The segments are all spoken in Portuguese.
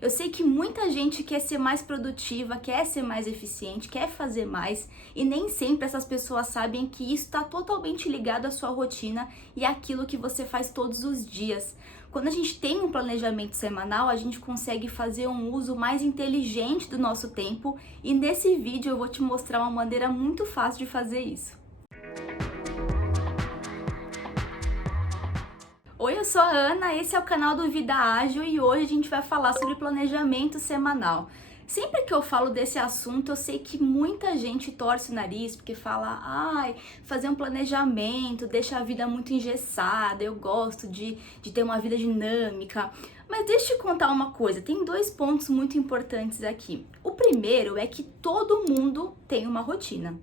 Eu sei que muita gente quer ser mais produtiva, quer ser mais eficiente, quer fazer mais, e nem sempre essas pessoas sabem que isso está totalmente ligado à sua rotina e àquilo que você faz todos os dias. Quando a gente tem um planejamento semanal, a gente consegue fazer um uso mais inteligente do nosso tempo, e nesse vídeo eu vou te mostrar uma maneira muito fácil de fazer isso. Oi, eu sou a Ana, esse é o canal do Vida Ágil e hoje a gente vai falar sobre planejamento semanal. Sempre que eu falo desse assunto, eu sei que muita gente torce o nariz porque fala, fazer um planejamento deixa a vida muito engessada, eu gosto de ter uma vida dinâmica. Mas deixa eu te contar uma coisa, tem dois pontos muito importantes aqui. O primeiro é que todo mundo tem uma rotina.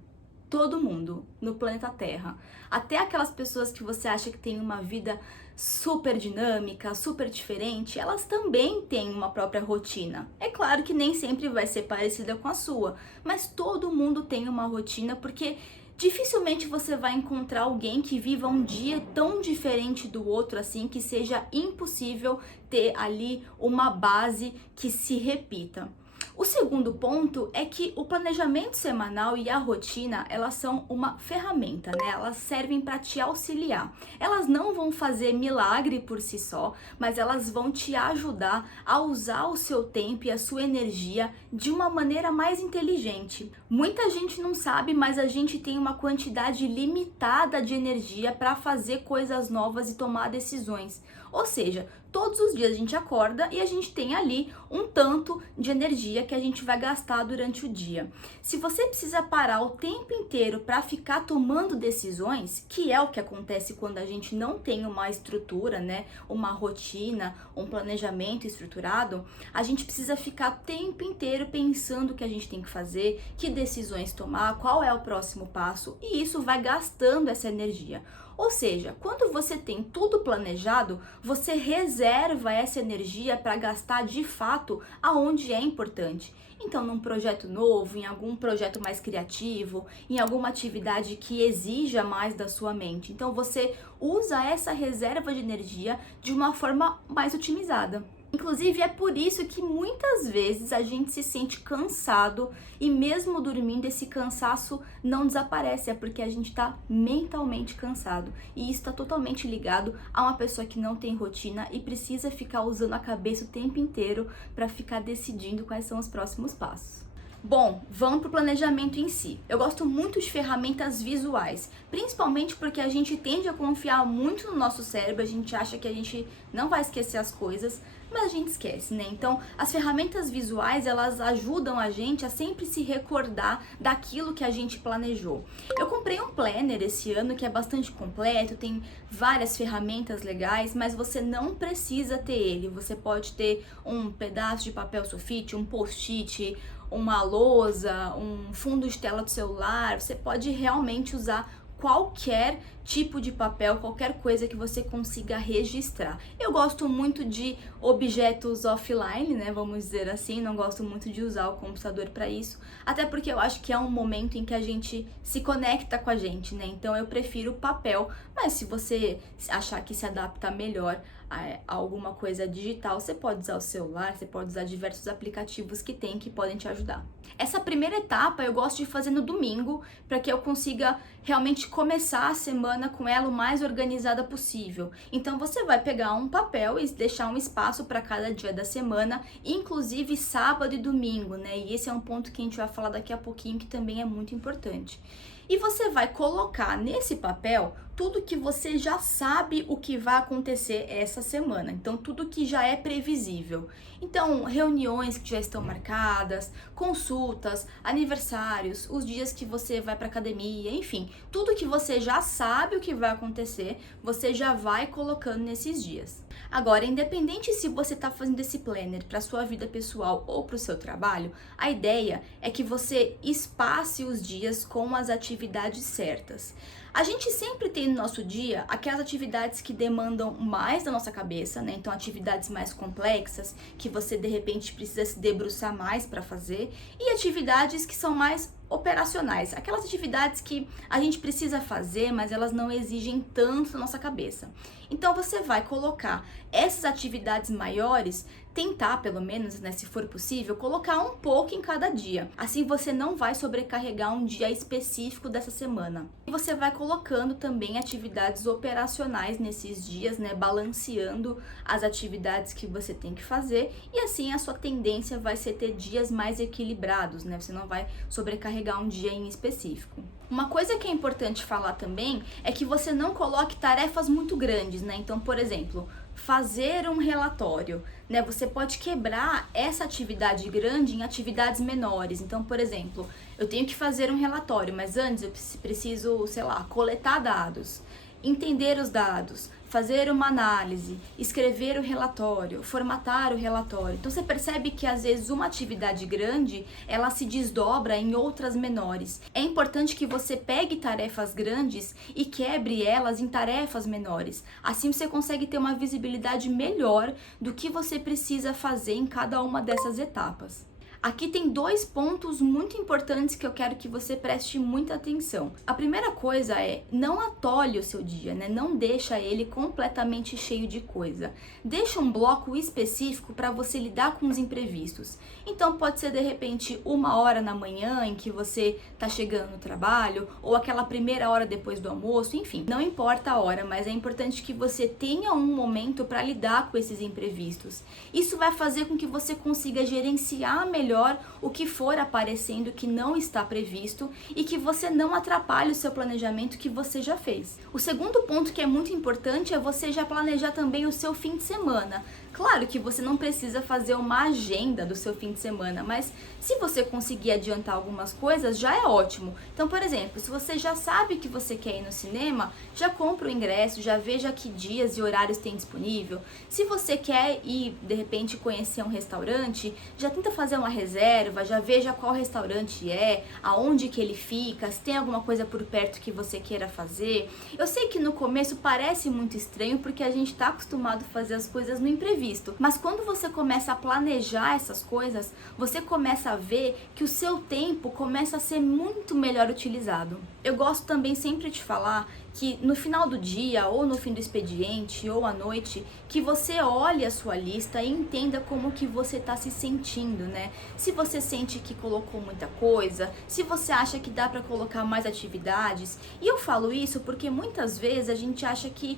Todo mundo no planeta Terra. Até aquelas pessoas que você acha que tem uma vida super dinâmica, super diferente, elas também têm uma própria rotina. É claro que nem sempre vai ser parecida com a sua, mas todo mundo tem uma rotina porque dificilmente você vai encontrar alguém que viva um dia tão diferente do outro assim que seja impossível ter ali uma base que se repita. O segundo ponto é que o planejamento semanal e a rotina, elas são uma ferramenta, né? Elas servem para te auxiliar. Elas não vão fazer milagre por si só, mas elas vão te ajudar a usar o seu tempo e a sua energia de uma maneira mais inteligente. Muita gente não sabe, mas a gente tem uma quantidade limitada de energia para fazer coisas novas e tomar decisões. Ou seja, todos os dias a gente acorda e a gente tem ali um tanto de energia que a gente vai gastar durante o dia. Se você precisa parar o tempo inteiro para ficar tomando decisões, que é o que acontece quando a gente não tem uma estrutura, né, uma rotina, um planejamento estruturado, a gente precisa ficar o tempo inteiro pensando o que a gente tem que fazer, que decisões tomar, qual é o próximo passo, e isso vai gastando essa energia. Ou seja, quando você tem tudo planejado, você reserva essa energia para gastar de fato aonde é importante. Então, num projeto novo, em algum projeto mais criativo, em alguma atividade que exija mais da sua mente. Então, você usa essa reserva de energia de uma forma mais otimizada. Inclusive, é por isso que muitas vezes a gente se sente cansado e mesmo dormindo esse cansaço não desaparece, é porque a gente está mentalmente cansado. E isso está totalmente ligado a uma pessoa que não tem rotina e precisa ficar usando a cabeça o tempo inteiro para ficar decidindo quais são os próximos passos. Bom, vamos para o planejamento em si. Eu gosto muito de ferramentas visuais, principalmente porque a gente tende a confiar muito no nosso cérebro, a gente acha que a gente não vai esquecer as coisas, mas a gente esquece, né? Então, as ferramentas visuais, elas ajudam a gente a sempre se recordar daquilo que a gente planejou. Eu comprei um planner esse ano que é bastante completo, tem várias ferramentas legais, mas você não precisa ter ele. Você pode ter um pedaço de papel sulfite, um post-it, uma lousa, um fundo de tela do celular. Você pode realmente usar qualquer tipo de papel, qualquer coisa que você consiga registrar. Eu gosto muito de objetos offline, né, vamos dizer assim, não gosto muito de usar o computador para isso, até porque eu acho que é um momento em que a gente se conecta com a gente, né, então eu prefiro papel, mas se você achar que se adapta melhor a alguma coisa digital, você pode usar o celular, você pode usar diversos aplicativos que tem que podem te ajudar. Essa primeira etapa eu gosto de fazer no domingo, para que eu consiga realmente começar a semana com ela o mais organizada possível. Então você vai pegar um papel e deixar um espaço para cada dia da semana, inclusive sábado e domingo, né? E esse é um ponto que a gente vai falar daqui a pouquinho que também é muito importante. E você vai colocar nesse papel tudo que você já sabe o que vai acontecer essa semana. Então, tudo que já é previsível. Então, reuniões que já estão marcadas, consultas, aniversários, os dias que você vai para academia, enfim, tudo que você já sabe o que vai acontecer, você já vai colocando nesses dias. Agora, independente se você está fazendo esse planner para sua vida pessoal ou para o seu trabalho, a ideia é que você espace os dias com as atividades certas. A gente sempre tem no nosso dia aquelas atividades que demandam mais da nossa cabeça, né? Então, atividades mais complexas, que você de repente precisa se debruçar mais para fazer, e atividades que são mais operacionais, aquelas atividades que a gente precisa fazer, mas elas não exigem tanto da nossa cabeça. Então você vai colocar essas atividades maiores, tentar pelo menos, né, se for possível, colocar um pouco em cada dia. Assim você não vai sobrecarregar um dia específico dessa semana. E você vai colocando também atividades operacionais nesses dias, né, balanceando as atividades que você tem que fazer, e assim a sua tendência vai ser ter dias mais equilibrados, né? Você não vai sobrecarregar um dia em específico. Uma coisa que é importante falar também é que você não coloque tarefas muito grandes, né? Então, por exemplo, fazer um relatório, né? Você pode quebrar essa atividade grande em atividades menores. Então, por exemplo, eu tenho que fazer um relatório, mas antes eu preciso, sei lá, coletar dados, entender os dados, fazer uma análise, escrever o relatório, formatar o relatório. Então você percebe que às vezes uma atividade grande, ela se desdobra em outras menores. É importante que você pegue tarefas grandes e quebre elas em tarefas menores. Assim você consegue ter uma visibilidade melhor do que você precisa fazer em cada uma dessas etapas. Aqui tem 2 pontos muito importantes que eu quero que você preste muita atenção. A primeira coisa é, não atole o seu dia, né? Não deixa ele completamente cheio de coisa. Deixa um bloco específico para você lidar com os imprevistos. Então pode ser de repente 1 hora na manhã em que você está chegando no trabalho, ou aquela primeira hora depois do almoço, enfim. Não importa a hora, mas é importante que você tenha um momento para lidar com esses imprevistos. Isso vai fazer com que você consiga gerenciar melhor o que for aparecendo que não está previsto e que você não atrapalhe o seu planejamento que você já fez. O segundo ponto que é muito importante é você já planejar também o seu fim de semana. Claro que você não precisa fazer uma agenda do seu fim de semana, mas se você conseguir adiantar algumas coisas, já é ótimo. Então, por exemplo, se você já sabe que você quer ir no cinema, já compra o ingresso, já veja que dias e horários tem disponível. Se você quer ir, de repente, conhecer um restaurante, já tenta fazer uma reserva, já veja qual restaurante é, aonde que ele fica, se tem alguma coisa por perto que você queira fazer. Eu sei que no começo parece muito estranho, porque a gente está acostumado a fazer as coisas no imprevisto. Mas quando você começa a planejar essas coisas, você começa a ver que o seu tempo começa a ser muito melhor utilizado. Eu gosto também sempre de falar que no final do dia, ou no fim do expediente, ou à noite, que você olhe a sua lista e entenda como que você está se sentindo, né? Se você sente que colocou muita coisa, se você acha que dá para colocar mais atividades. E eu falo isso porque muitas vezes a gente acha que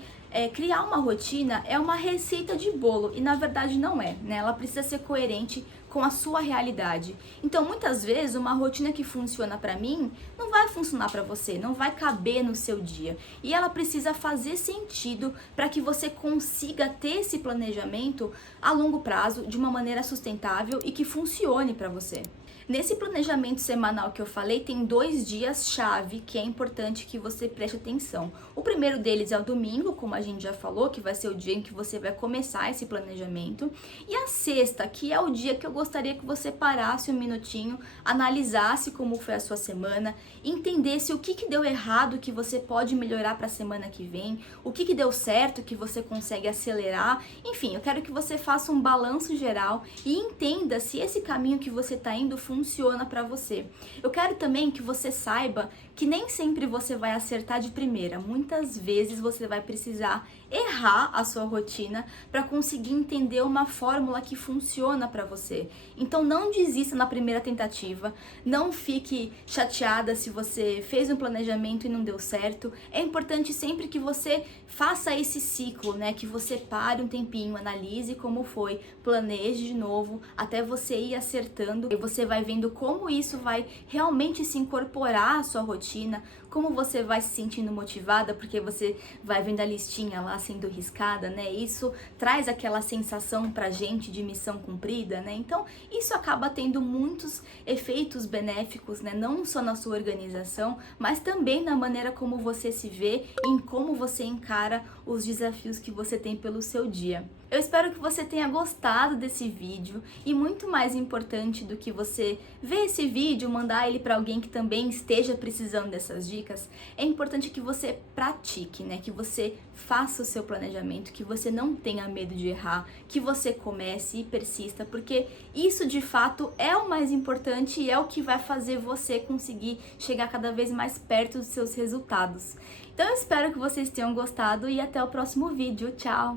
criar uma rotina é uma receita de bolo, e na verdade não é, né? Ela precisa ser coerente com a sua realidade. Então, muitas vezes, uma rotina que funciona para mim não vai funcionar para você, não vai caber no seu dia. E ela precisa fazer sentido para que você consiga ter esse planejamento a longo prazo, de uma maneira sustentável e que funcione para você. Nesse planejamento semanal que eu falei, tem 2 dias-chave que é importante que você preste atenção. O primeiro deles é o domingo, como a gente já falou, que vai ser o dia em que você vai começar esse planejamento. E a sexta, que é o dia que eu gostaria que você parasse um minutinho, analisasse como foi a sua semana, entendesse o que deu errado que você pode melhorar para a semana que vem, o que deu certo que você consegue acelerar. Enfim, eu quero que você faça um balanço geral e entenda se esse caminho que você está indo funciona para você. Eu quero também que você saiba que nem sempre você vai acertar de primeira. Muitas vezes você vai precisar errar a sua rotina para conseguir entender uma fórmula que funciona para você. Então não desista na primeira tentativa, não fique chateada se você fez um planejamento e não deu certo. É importante sempre que você faça esse ciclo, né? Que você pare um tempinho, analise como foi, planeje de novo até você ir acertando, e você vai vendo como isso vai realmente se incorporar à sua rotina, como você vai se sentindo motivada, porque você vai vendo a listinha lá sendo riscada, né? Isso traz aquela sensação pra gente de missão cumprida, né? Então, isso acaba tendo muitos efeitos benéficos, né? Não só na sua organização, mas também na maneira como você se vê e em como você encara os desafios que você tem pelo seu dia. Eu espero que você tenha gostado desse vídeo e muito mais importante do que você ver esse vídeo, mandar ele para alguém que também esteja precisando dessas dicas, é importante que você pratique, né? Que você faça o seu planejamento, que você não tenha medo de errar, que você comece e persista, porque isso de fato é o mais importante e é o que vai fazer você conseguir chegar cada vez mais perto dos seus resultados. Então eu espero que vocês tenham gostado e até o próximo vídeo. Tchau!